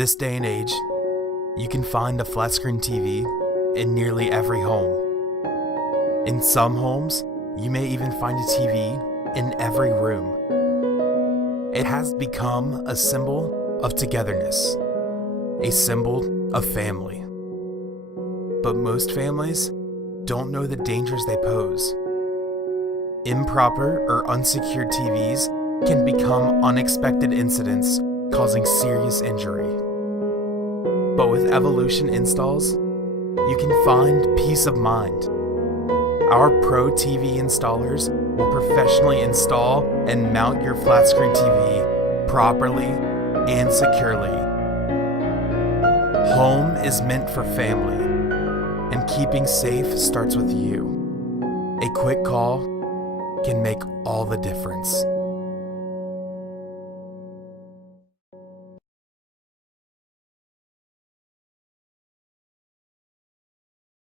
This day and age, you can find a flat screen TV in nearly every home. In some homes, you may even find a TV in every room. It has become a symbol of togetherness, a symbol of family. But most families don't know the dangers they pose. Improper or unsecured TVs can become unexpected incidents causing serious injury. But with Evolution installs, you can find peace of mind. Our pro TV installers will professionally install and mount your flat screen TV properly and securely. Home is meant for family, and keeping safe starts with you. A quick call can make all the difference.